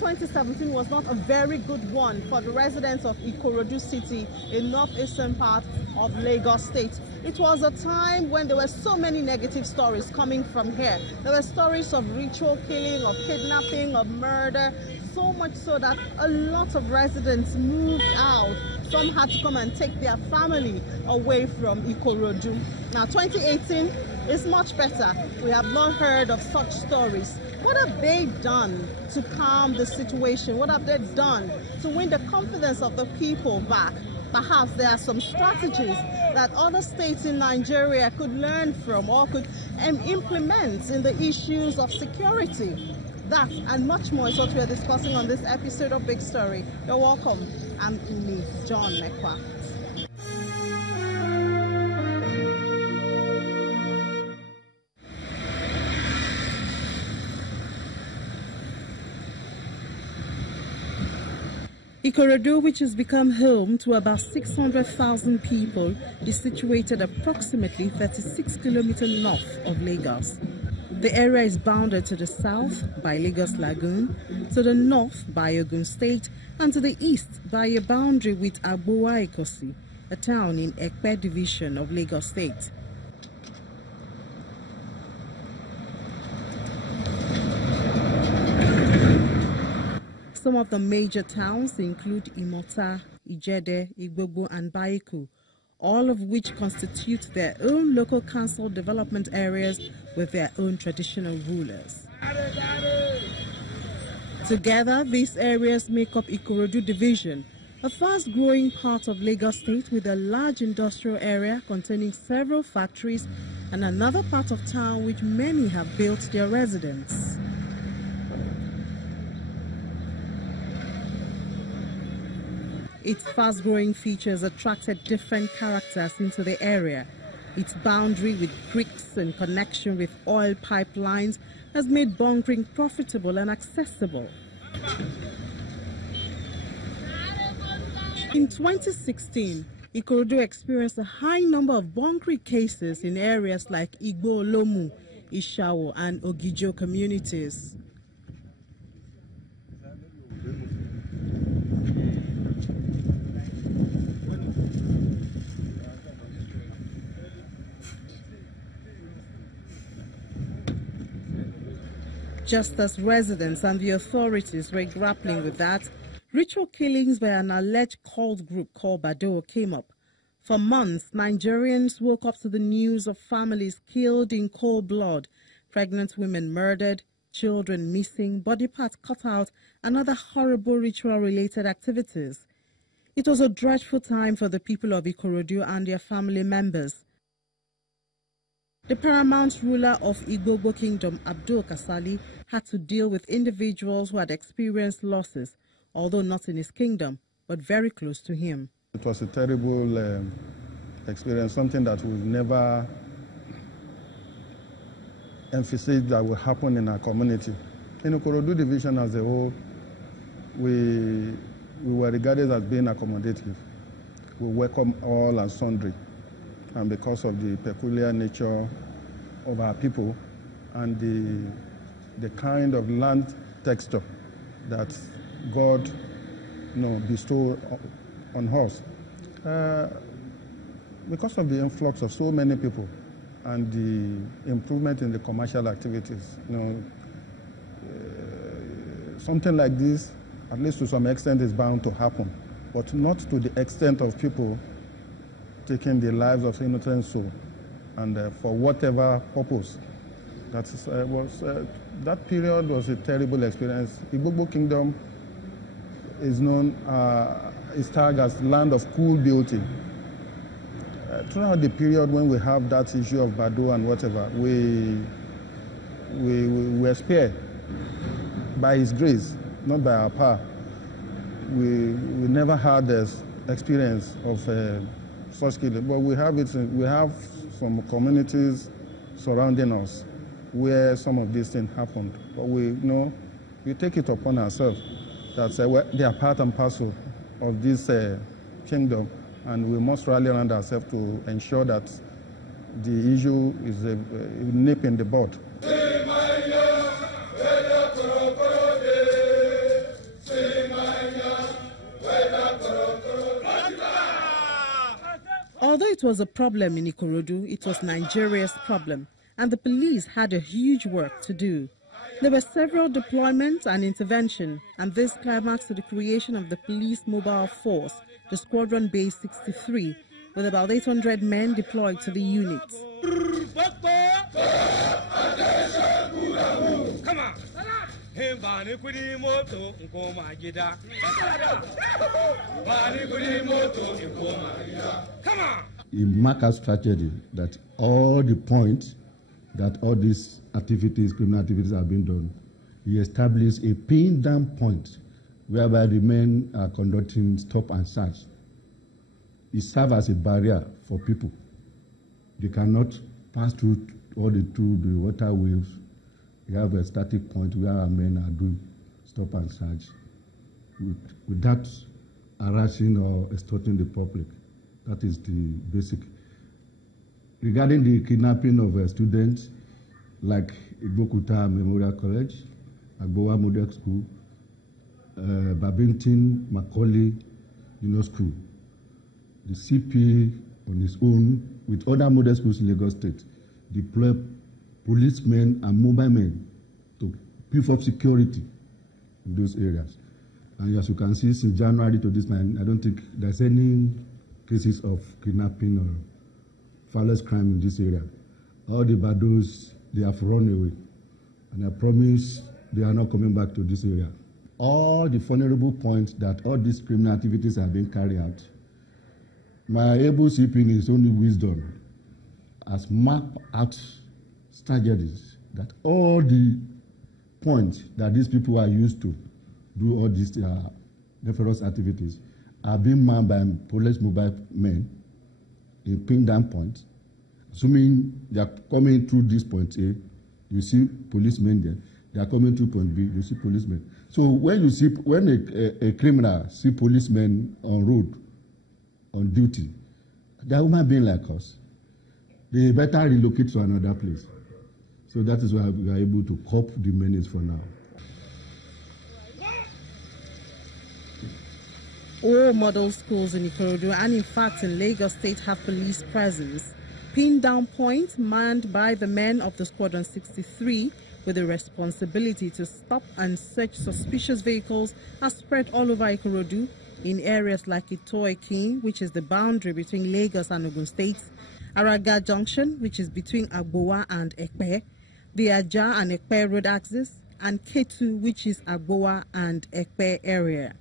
2017 was not a very good one for the residents of Ikorodu city in northeastern part of Lagos State. It was a time when there were so many negative stories coming from here. There were stories of ritual killing, of kidnapping, of murder, so much so that a lot of residents moved out. Some had to come and take their family away from Ikorodu. Now 2018 is much better. We have not heard of such stories. What have they done to calm the situation? What have they done to win the confidence of the people back? Perhaps there are some strategies that other states in Nigeria could learn from or could implement in the issues of security. That and much more is what we are discussing on this episode of Big Story. You're welcome. I'm Umi John Mekwa. Ikorodu, which has become home to about 600,000 people, is situated approximately 36 kilometers north of Lagos. The area is bounded to the south by Lagos Lagoon, to the north by Ogun State, and to the east by a boundary with Agbowa Ikosi, a town in Ekpe division of Lagos State. Some of the major towns include Imota, Ijede, Igbogbo, and Baiku, all of which constitute their own local council development areas with their own traditional rulers. Together, these areas make up Ikorodu Division, a fast-growing part of Lagos State with a large industrial area containing several factories and another part of town which many have built their residence. Its fast-growing features attracted different characters into the area. Its boundary with creeks and connection with oil pipelines has made bunkering profitable and accessible. In 2016, Ikorodu experienced a high number of bunkering cases in areas like Igbo Lomu, Ishawo, and Ogijo communities. Just as residents and the authorities were grappling with that, ritual killings by an alleged cult group called Bado came up. For months, Nigerians woke up to the news of families killed in cold blood, pregnant women murdered, children missing, body parts cut out, and other horrible ritual-related activities. It was a dreadful time for the people of Ikorodu and their family members. The paramount ruler of Igbobo Kingdom, Abdul Kasali, had to deal with individuals who had experienced losses, although not in his kingdom, but very close to him. It was a terrible experience, something that we never envisaged that will happen in our community. In Ikorodu Division as a whole, we were regarded as being accommodative. We welcome all and sundry. And because of the peculiar nature of our people and the kind of land texture that God bestowed on us, because of the influx of so many people and the improvement in the commercial activities, something like this, at least to some extent, is bound to happen, but not to the extent of people taking the lives of innocent souls, and for whatever purpose. That period was a terrible experience. Igbobo Kingdom is known, is tagged as land of cool beauty. Throughout the period when we have that issue of Bado and whatever, we were spared by His grace, not by our power. We never had this experience of such killing, but we have it. We have some communities surrounding us where some of these things happened. But we take it upon ourselves that they are part and parcel of this kingdom, and we must rally around ourselves to ensure that the issue is a nip in the bud. it was a problem in Ikorodu, it was Nigeria's problem, and the police had a huge work to do. There were several deployments and intervention, and this climaxed to the creation of the police mobile force, the Squadron Base 63, with about 800 men deployed to the units. Come on. It marked a strategy that all the points that all these activities, criminal activities are being done, he established a pin down point whereby the men are conducting stop and search. It serves as a barrier for people. They cannot pass through the water waves. We have a static point where our men are doing stop and search without harassing or extorting the public. That is the basic. Regarding the kidnapping of students, like Igbokuta Memorial College, Agbowa Model School, Babington, Macaulay, School, the CP on his own, with other model schools in Lagos State, deploy policemen and mobile men to beef up security in those areas. And as you can see, since January to this time, I don't think there's any cases of kidnapping or violent crime in this area. All the baddos, they have run away. And I promise they are not coming back to this area. All the vulnerable points that all these criminal activities are being carried out, my able CP in his own wisdom has mapped out strategies that all the points that these people are used to do all these nefarious activities are being manned by police mobile men in pin down points. Assuming they are coming through this point A, you see policemen there. They are coming through point B, you see policemen. So when a criminal see policemen on road, on duty, they are human beings like us. They better relocate to another place. So that is why we are able to cope the menace for now. All model schools in Ikorodu and in fact in Lagos State have police presence. Pinned down points manned by the men of the Squadron 63 with the responsibility to stop and search suspicious vehicles are spread all over Ikorodu in areas like Itoekin, which is the boundary between Lagos and Ogun States, Araga Junction, which is between Agbowa and Ekpe, the Aja and Ekpe road axis, and Ketu, which is Agbowa and Ekpe area.